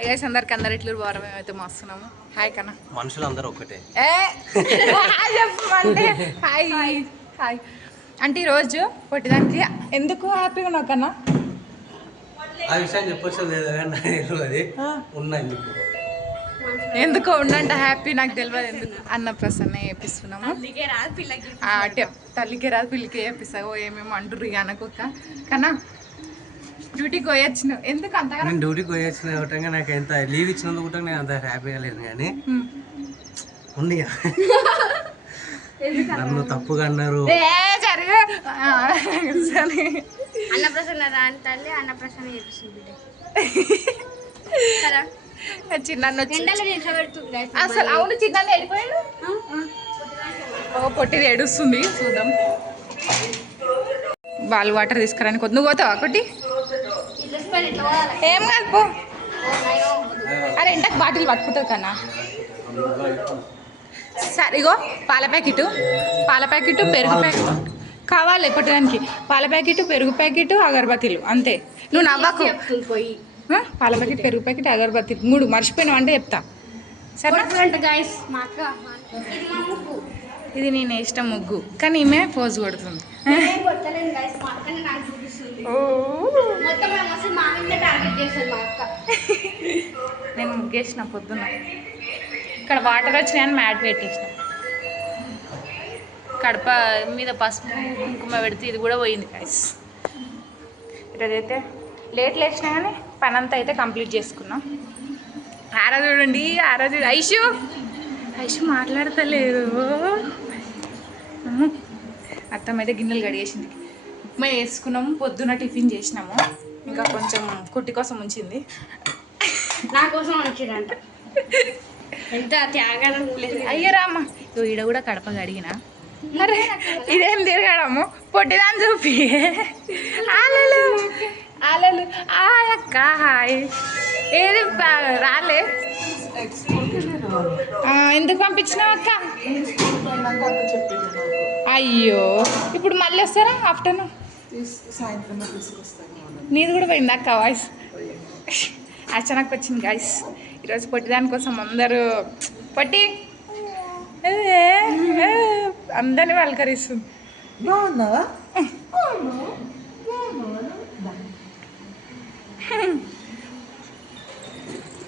Hi guys అందరికి అందరు ఇట్లు వారం మేమైతే మస్తున్నాము. హాయ్ కన్నా మనుషులు అందరూ ఒకటే చెప్పమంటే హాయ్ హాయ్ అంటే ఈరోజు పొట్టిదానికి ఎందుకు హ్యాపీగా ఉన్నావు కన్నా ఆ విషయం చెప్పొచ్చు లేదు అది ఉన్నాయి ఎందుకో ఉండంట హ్యాపీ నాకు తెలియదు ఎందుకు అన్నప్రసన్న చేపిస్తున్నాము. తల్లికి రాదు పిల్లికి చేపిస్తావు ఏమేమో అంటుర్రు ఇక అనుకోక కన్నా డ్యూటీకి పోయొచ్చు ఎందుకు అంతగా నేను డ్యూటీకి పోయొచ్చిన ఒకటంగా నాకు ఎంత లీవ్ ఇచ్చినందుకు కూడా నేను అంత హ్యాపీగా లేదు కానీ ఉంది నన్ను తప్పుగా అన్నారు. అన్నప్రసన్న రాని తల్లి అన్నప్రసన్న చేపిస్తుంది చిన్న అసలు అవును చిన్న వెళ్ళిపోయాడు పొట్టిది ఏడుస్తుంది చూద్దాం. బాల్ వాటర్ తీసుకురాని కొద్ది నువ్వు పోతావా ఒకటి ఏం కాదు పో. అరే ఇంటకు బాటిల్ పట్టుకుంటుంది కన్నా. సరే ఇగో పాల ప్యాకెట్ పెరుగు ప్యాకెట్ కావాలి కొట్టడానికి. పాల ప్యాకెట్ పెరుగు ప్యాకెట్ అగరబత్తీలు అంతే. నువ్వు నవ్వకు. పాల ప్యాకెట్ పెరుగు ప్యాకెట్ అగరబత్తీలు 3 మర్చిపోయినావు అంటే చెప్తా సరే. ఇది నేను ఇష్టం ముగ్గు కానీ ఈమె పోజు కొడుతుంది. నేను ముగ్గేసిన పొద్దున్న ఇక్కడ వాటర్ వచ్చినాయని మ్యాట్ పెట్టేసిన. కడప మీద పసుపు కుంకుమ పెడితే ఇది కూడా పోయింది గైస్. ఈరోజైతే లేట్ లేచినా కానీ పని అంతా అయితే కంప్లీట్ చేసుకున్నాం. ఆరా చూడండి ఐషు మాట్లాడతలేదు. అత్తమ్మ అయితే గిన్నెలు కడిగేసింది. ఉప్మా వేసుకున్నాము పొద్దున్న టిఫిన్ చేసినాము. ఇంకా కొంచెం కుట్టి కోసం ఉంచింది. నా కోసం ఉంచిందంట. ఎంత త్యాగం లేదు. అయ్యరామ్మ ఈడ కూడా కడప కడిగిన. అరే ఇదేం తిరగడము పొట్టిదాన్ని చూపి. ఆలలు ఆలలు అక్క హాయ్ ఏది రాలే ఎందుకు పంపించినావు అక్క? అయ్యో ఇప్పుడు మళ్ళీ వస్తారా ఆఫ్టర్నూన్? నీది కూడా పోయింది అక్క వాయిస్. అర్చనకు వచ్చింది గాయస్. ఈరోజు పొట్టిదాని కోసం అందరూ పొట్టి అందరినీ పలకరిస్తుంది. బాగున్నావా?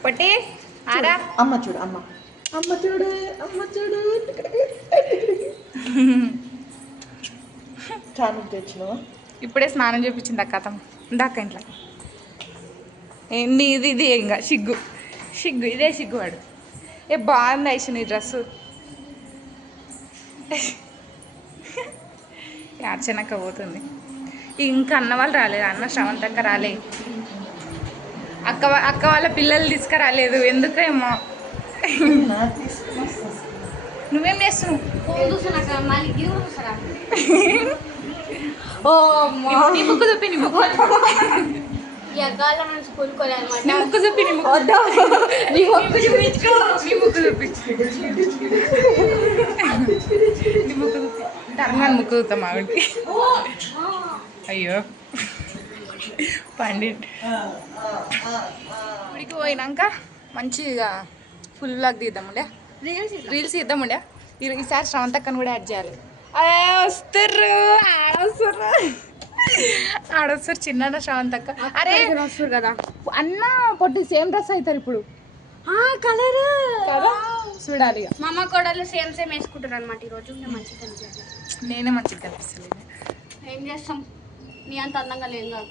పొట్టి ఆరా అమ్మ చూడు అమ్మ చూడు చాను తెచ్చినావా? ఇప్పుడే స్నానం చేయించింది అక్క అతను ఇందాక ఇంట్లో. ఏంది ఇది ఇంకా సిగ్గు ఇదే సిగ్గువాడు. బాగుంది ఐషు నీ డ్రెస్సు. అర్చనక్క పోతుంది. ఇంకా అన్న వాళ్ళు రాలేదు. అన్న శ్రవంతక్క రాలే. అక్క వాళ్ళ పిల్లలు తీసుకురాలేదు ఎందుకేమో. నువ్వేం చేస్తున్నావు? నీ ముక్కు చూపి నీ ముక్కు చూపి టర్మాన్ ముక్కు చూద్దాం ఆవిడ. అయ్యో పండిట్ గుడికి పోయినాక మంచిగా ఫుల్ వ్లాగ్ తీద్దాముండే. రీల్స్ తీద్దాముండే. ఈసారి శ్రవంతక్కను కూడా యాడ్ చేయాలి. అదే వస్తారు ఆడొస్తారు చిన్న శ్రవంతక్క. అరే వస్తారు కదా అన్న పొట్టి సేమ్ డ్రెస్ అవుతారు ఇప్పుడు. కలర్ కదా చూడాలి. మా అమ్మ కోడలు సేమ్ వేసుకుంటారు అనమాట. ఈరోజు మంచిగా నేనే మంచిగా కనిపిస్తలేదు. ఏం చేస్తాం నీ అంత అందంగా లేదు కదా.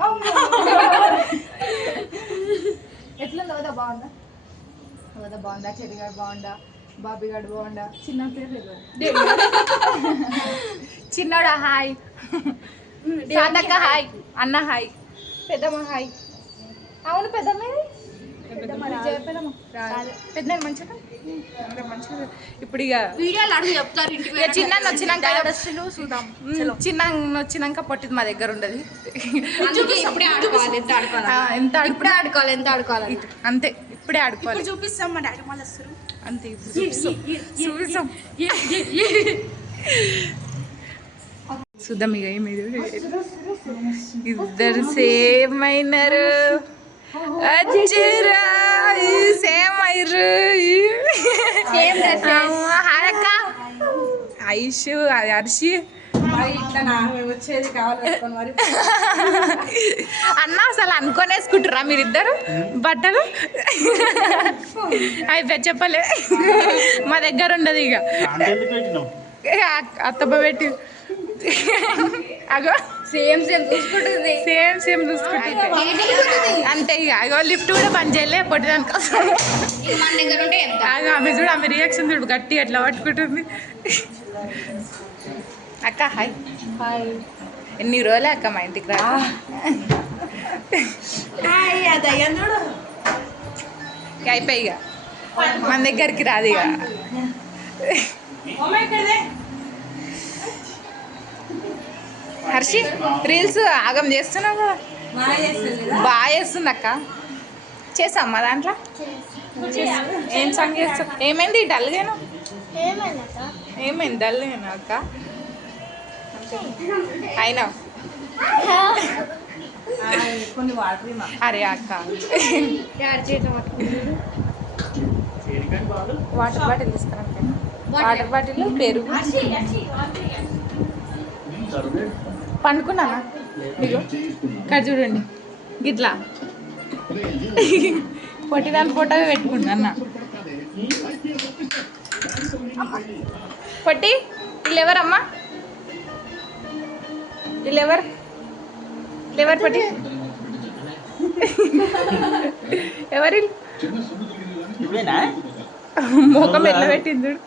ఎట్లా లోదా బాగుందా? లోదా బాగుందా? చెడిగాడు బాగుందా? బాబీగాడు బాగుందా? చిన్న పేరు చిన్నోడా హాయ్. సాదక్క హాయ్. అన్న హాయ్. పెద్దమ్మ హాయ్. అవును పెద్దమ్మ పెద్ద మంచిగా ఇప్పుడు ఇక వీడియోలు అడుగు చెప్తారు. చిన్న వచ్చినాక చిన్న వచ్చినాక పొట్టిది మా దగ్గర ఉండదు. ఎంత ఆడుకోవాలి అంతే ఇప్పుడే ఆడుకోవాలి. చూపిస్తాం మా డాడీ వాళ్ళు వస్తారు అంతే. చూపిస్తాం చూద్దాం ఇక ఏమి ఇద్దరు సేమ్ అయినారు. అజ్జరా ఐషు అది అరిసి ఇట్లా నాకు వచ్చేది కావాలి పెట్టుకొని మరి అన్న అసలు అనుకోనేసుకుంటారా మీరిద్దరు బట్టలు అయిపోయి చెప్పలే మా దగ్గర ఉండదు ఇక అత్తమ్మ పెట్టి అగో సేమ్ చూసుకుంటుంది సేమ్ చూసుకుంటుంది అంతే ఇక అగో లిఫ్ట్ కూడా పని చేయలే పొట్టిదానికి ఇది మన దగ్గర ఉంటే ఎంత అగో ఆమె చూడు ఆమె రియాక్షన్ చూడు గట్టి ఎట్లా పట్టుకుంటుంది అక్క హాయ్ ఎన్ని రోజులే అక్క మా ఇంటికి రా అది అయ్యాను చూడు అయిపోయి ఇక మన దగ్గరికి రాదు ఇక హర్షి రీల్స్ ఆగం చేస్తున్నావు కదా బాగా చేస్తుంది అక్క చేసామ్మా దాంట్లో ఏం సాంగ్ చేస్తావు ఏమైంది డల్గాను ఏమైంది డల్గాను అక్క అయినా కొన్ని వాటర్ అరే అక్క యాడ్ చేద్దాం పట్టుకుంటాడు వాటర్ బాటిల్ తీసుకురా వాటర్ బాటిల్ పెరుగు పండుకున్నానా మీకు ఇక్కడ చూడండి గిట్లా పొట్టిదాని ఫోటో పెట్టుకుంటా అన్న పొట్టి వీళ్ళెవరమ్మా వీళ్ళెవరు పొట్టి ఎవరి ముఖం ఎట్లా పెట్టింది చూడు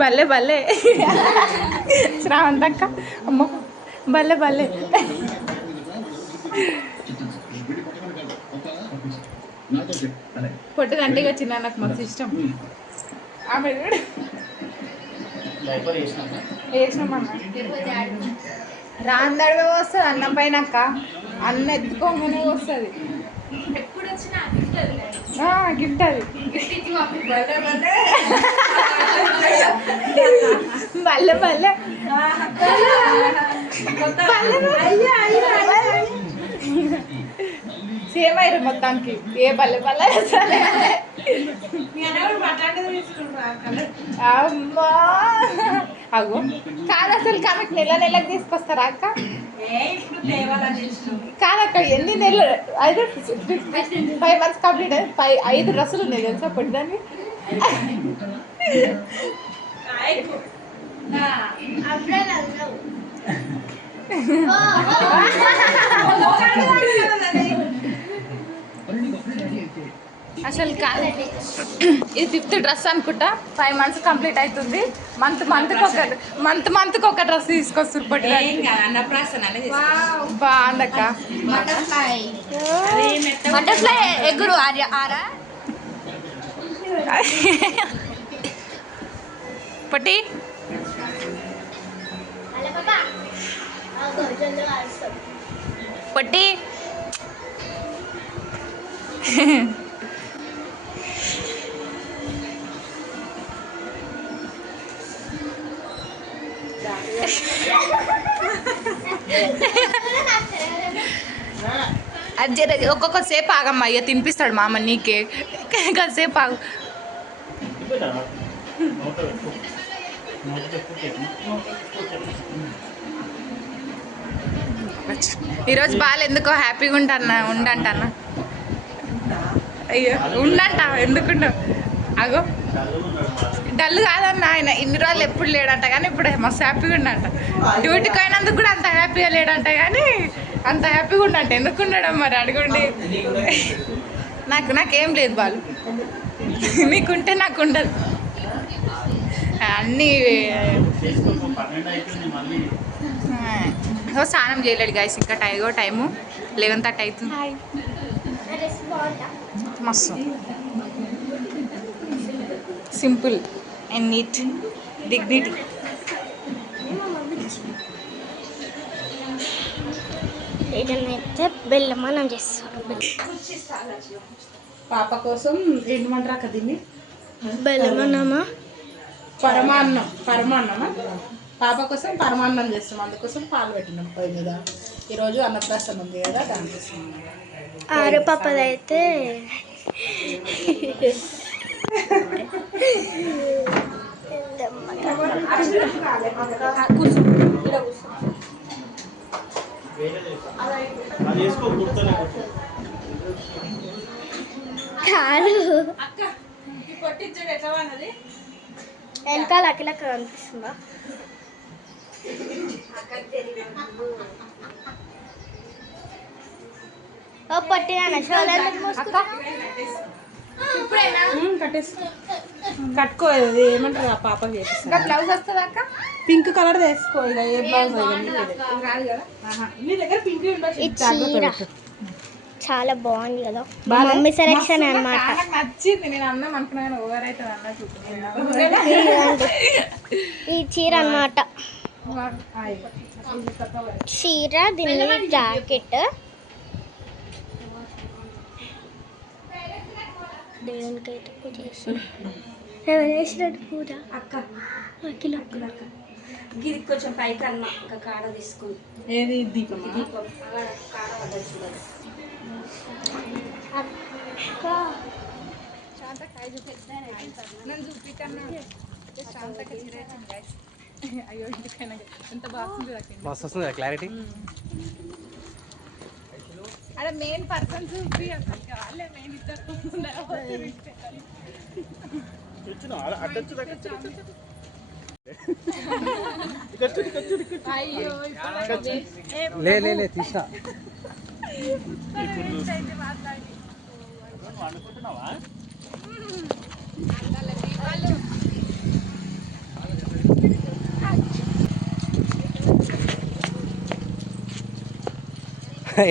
భలే భలే శ్రావంతక్క అమ్మ భలే భలే పొట్టిదంటే ఇక చిన్న నాకు మస్తు ఇష్టం ఆమె చూడు వేసినామన్నా రాందడవే వస్తుంది అన్నం పైన అక్క అన్న ఎత్తుకోగానే వస్తుంది గిఫ్ట్ అది భలే భలే సేమ్ అయ్యారు మొత్తానికి ఏ భలే భలే అమ్మా అగో కాదు అసలు ఆమెకు నెలకు తీసుకొస్తారా అక్క కాదక్క ఎన్ని నెలలు 5 months కంప్లీట్ 5 డ్రెస్సులు ఉన్నాయి తెలుసా పొట్టిదాన్ని అసలు కాదు ఇది 5th డ్రెస్ అనుకుంటా 5 months కంప్లీట్ అవుతుంది మంత్కి ఒక డ్రెస్ తీసుకొస్తారు పట్టి బాగుందక్క బటర్ఫ్లై ఎగురు ఆరా పట్టి పట్టి అది ఒక్కొక్క సేపు ఆగమ్మా ఇక తినిపిస్తాడు మామ నీకే కాసేపు ఆగు ఈరోజు బాగా ఎందుకో హ్యాపీగా ఉండంట అయ్యో ఉండంట ఎందుకుంటావు అగో డల్ కాదన్న ఆయన ఇన్ని రోజులు ఎప్పుడు లేడంట కానీ ఇప్పుడు మస్తు హ్యాపీగా ఉండంట డ్యూటీకి అయినందుకు కూడా అంత హ్యాపీగా లేడంట కానీ అంత హ్యాపీగా ఉండంట ఎందుకు ఉండడం మరి అడగండి నాకేం లేదు బాలు నీకుంటే నాకు ఉండదు అన్నీ స్నానం చేయలేడు గాయస్ ఇంకా టైము 11:30 అవుతుంది మస్తు సింపుల్ అండ్ నీట్ డిగ్నిటీ అయితే బెల్లమన్నం చేస్తాం పాప కోసం ఏంటమంటారు అక్క దీన్ని బెల్లమన్నమా పరమాన్నమా పాప కోసం పరమాన్నం చేస్తాం అందుకోసం పాలు పెట్టినాం పొయ్యి మీద ఈరోజు అన్నప్రాసన ఉంది కదా దానికోసం ఆరు పప్పదైతే కాదు అక్క ఈ పొట్టిచ్చాడు ఎట్లా అన్నది వెనకాల అఖిలక్క కనిపిస్తుందా? ఓ పట్టినా షోల్డర్ ఇప్పుడైనా కట్టేసి కట్టుకో ఇది ఏమంటారు ఆ పాప చేపిస్తా ఇంకా బ్లౌజ్ వస్తుందా అక్క? పింక్ కలర్ వేసుకో ఇక ఏ బ్లౌజ్ రాదు కదా నీ దగ్గర పింక్ ఈ చీర చాలా బాగుంది కదా, మా మమ్మీ సెలెక్షన్ అన్నమాట. నచ్చింది. నేను అందం అనుకున్నాను ఓవర్ అయితే అన్న ఈ చీర అన్నమాట. చీర దీని మీద జాకెట్. దేవునికి అయితే పూజ చేస్తాను. ఎవరు చేసినట్టు పూజ? అక్క అఖిలక్క. గిరికి కొంచెం పైకి అన్న ఒక కాడ తీసుకుని ఏది దీపం దీపం కాడ వద్ద చూడాలి. అక్క నన్ను చూపికన్నా అయ్యో ఇంటికైనా ఎంత బాగుంది మస్తు వస్తుంది క్లారిటీ. అదే మెయిన్ పర్సన్ చూపి అసలు వాళ్ళే మెయిన్ ఇద్దరు అయ్యో లే తీసా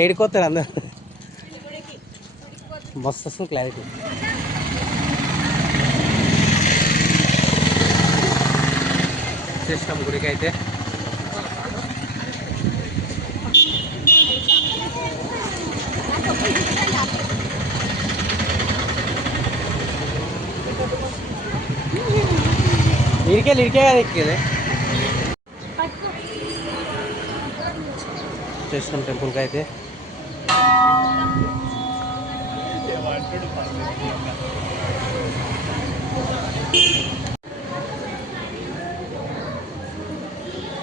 ఏడుకోతారు అందరు. మస్తు వస్తుంది క్లారిటీ. చేసినాం గుడికి అయితే. ఇరికే కదా ఎక్కేది. చేసినాం టెంపుల్కి అయితే.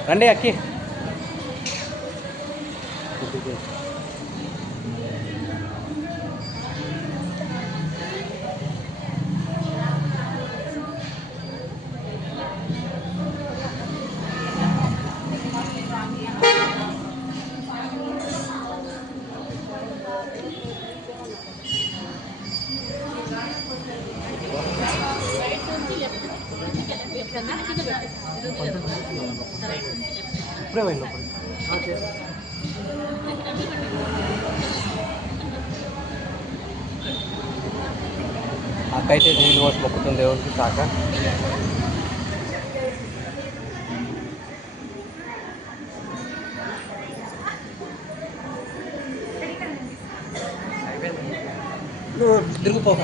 రండి అక్కి. ఇప్పుడే పోయింది. అక్క అయితే నీళ్ళు పోసి మొక్కుతుంది దేవుడికి కాక. తిరుగుపోక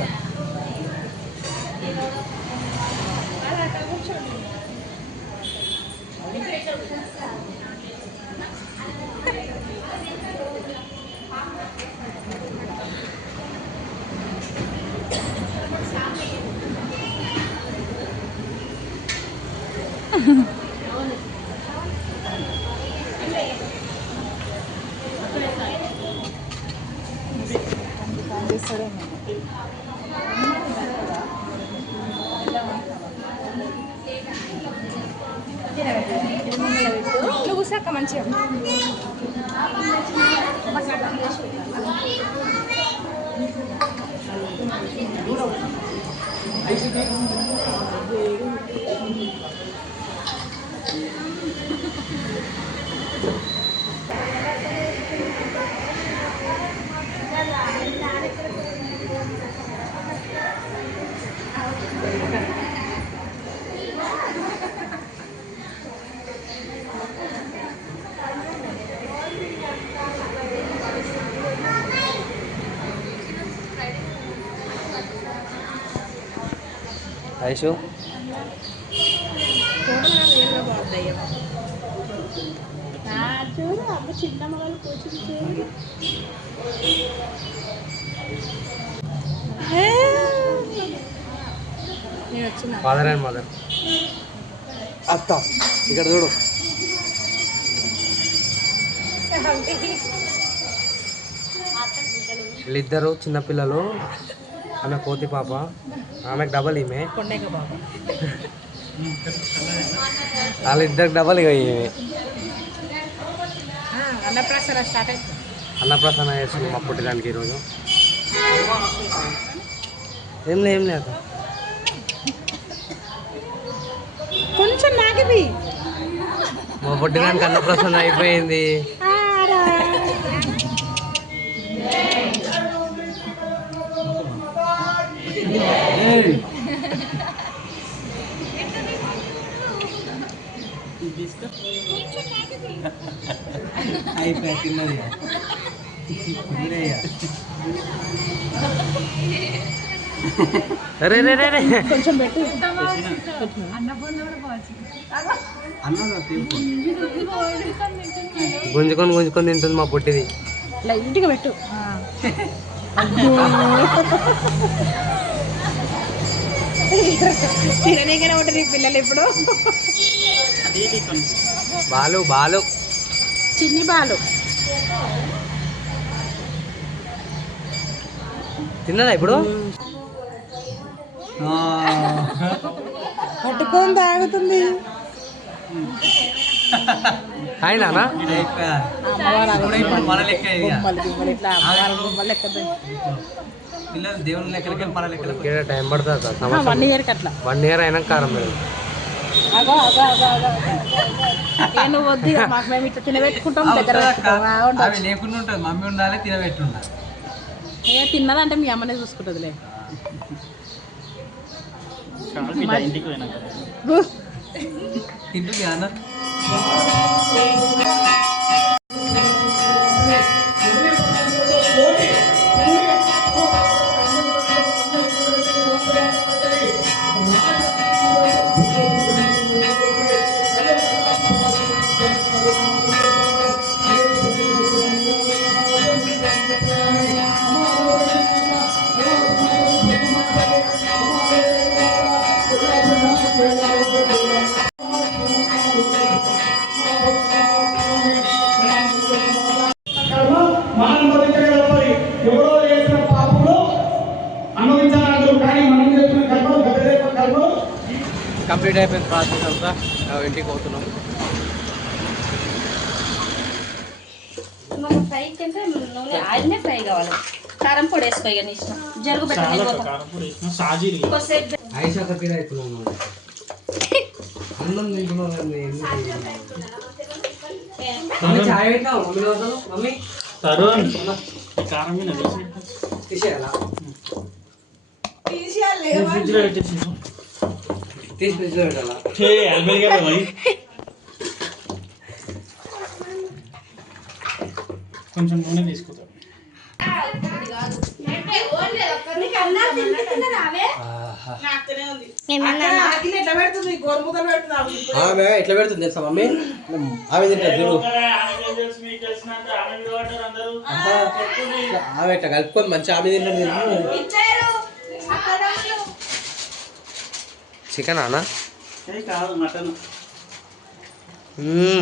నువ్వు కూసాక మంచిగా ఐషు చిన్న mobile coaching father and mother. అత్త ఇక్కడ చూడు. వీళ్ళిద్దరు చిన్నపిల్లలు. ఆమె కోతి పాప, ఆమెకు డబల్ ఈమె. వాళ్ళిద్దరికి డబల్ ఇక ఈమె. అన్నప్రాసన స్టార్ట్ అవుతుంది. అన్నప్రాసన చేస్తున్నాం మా పుట్టిదానికి ఈరోజు. ఏం లేదు కొంచెం నాకిది మా పుట్టిదానికి అన్నప్రాసన అయిపోయింది. అయిపోయి తిన్నది. అరే రే రే రే కొంచెం పెట్టు. గుంజుకొని గుంజుకొని తింటుంది మా పొట్టిది. లైట్గా పెట్టు. తిననీకనే ఉంటుంది పిల్లలు ఇప్పుడు. బాలు బాలు చిన్ని బాలు తిన్నదా ఇప్పుడు? పట్టుకొని తాగుతుంది. ఆయన టైం పడుతుంది. 1 year అట్లా. 1 year అయినా కారం లేదు. నువ్వు వద్దు, మాకు మేము ఇట్లా తినబెట్టుకుంటాం దగ్గర లేకుండా ఉంటుంది. మమ్మీ ఉండాలి, తినబెట్టుండాలి. ఏ తిన్నదంటే మీ అమ్మనే చూసుకుంటుందిలే. తింటుంది అన్న. కంప్లీట్ అయిపోయింది ప్రాసెస్ అంతా. ఇంటికి పోతున్నాం. మన ఫ్రైకి అంటే నూనె ఆయిల్నే ఫ్రై కావాలి. కారం పొడి వేసుకో ఇక నీ ఇష్టం. జరుగు పెట్టండి. ఐషా కపీర్ అవుతున్నాం. అన్నం తింటున్నాం. చాయ్ పెట్టావు మమ్మీ? తీసేయాలా? తీసి ఫ్రిడ్జ్లో పెట్టాలా? కొంచెం నూనె తీసుకుంటాం. ఎట్లా పెడుతుంది తెలుసా మమ్మీ? ఆమె తింటారు చూడు. ఆమె ఇట్లా కలుపుకొని మంచిగా ఆమె తింటారు. చికెన్ అన్నా? కాదు, మటన్.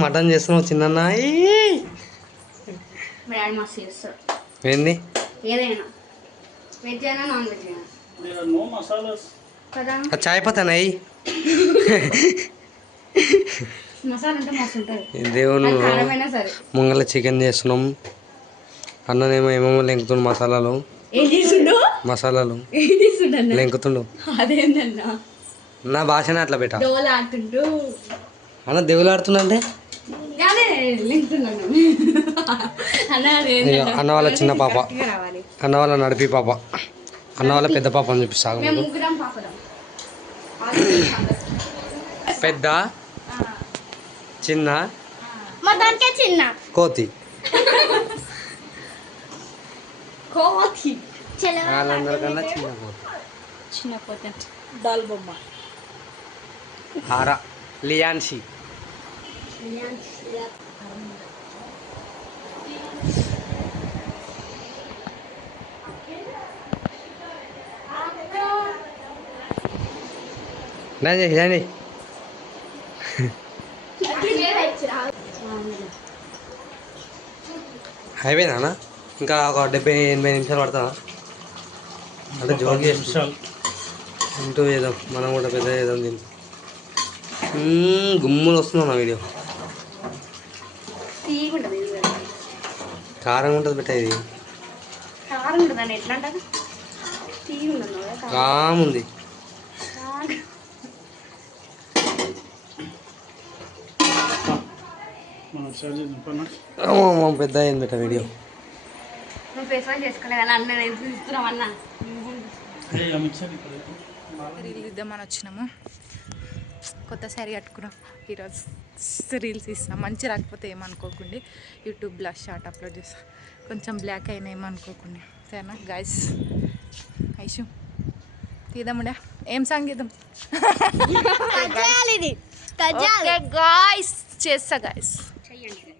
మటన్ చేస్తున్నావు చిన్న. ఏంది? ఏదైనా వెజ్ అయినా నాన్ వెజ్ అయినా. నో మసాలాస్ కదా. చాయ్ పత్తానా? మసాలా అంటే మస్తు ఉంటుంది. దేవుడు కారమైనా సరే. ముంగల చికెన్ చేస్తున్నాం. అన్ననేమో ఏమేమో లెంకుతుండు మసాలాలు. ఏం చేస్తుండు? మసాలాలు ఏం చేస్తుండ లెంకుతుండు. అదేందన్నా నా భాషనే అట్లా పెట్టా. డోలాడుతుండు అన్న దేవులు ఆడుతుండే. అన్న వాళ్ళ చిన్న పాప, అన్న వాళ్ళ నడిపి పాప, అన్న వాళ్ళ పెద్ద పాప అని చూపిస్తాను. పెద్ద చిన్న చిన్న కోతి. కోతి వాళ్ళందరికన్నా చిన్న కోతి. చిన్న కోతి డాల్ బొమ్మ. హారా లియాన్షి. రండి అయిపోయిందా ఇంకా ఒక 70-80 నిమిషాలు పడుతుందా అంటే జోక్ చేసి నిమిషాలు అంటూ ఏదో మనం కూడా పెద్ద ఏదో దీన్ని గుమ్ములు వస్తున్నాం నా వీడియో తీగుంటుంది కారం ఉంటుంది బిడ్డ ఇది కారం ఉంటుంది ఎట్లా అంటారు తీగుంటుంది కామ్ ఉంది మనం షేర్ చేద్దాం పన్నా పెద్ద అయింది బిడ్డ వీడియో నువ్వు ఫేస్ వాష్ చేసుకోలేదు కానీ అన్న ఎంత ఇస్తున్నావు అన్న మిక్సర్ ఇక్కడ రీల్ ఇద్దామని వచ్చినాము కొత్త శారీ కట్టుకున్నాం ఈరోజు రీల్స్ ఇస్తాం మంచి రాకపోతే ఏమనుకోకండి యూట్యూబ్లో షార్ట్ అప్లోడ్ చేస్తాం కొంచెం బ్లాక్ అయినా ఏమనుకోకండి సరేనా గాయస్ ఐషు తీద్దాముడా ఏం సంగీతం గాయస్ చేస్తా గాయస్ చెయ్యండి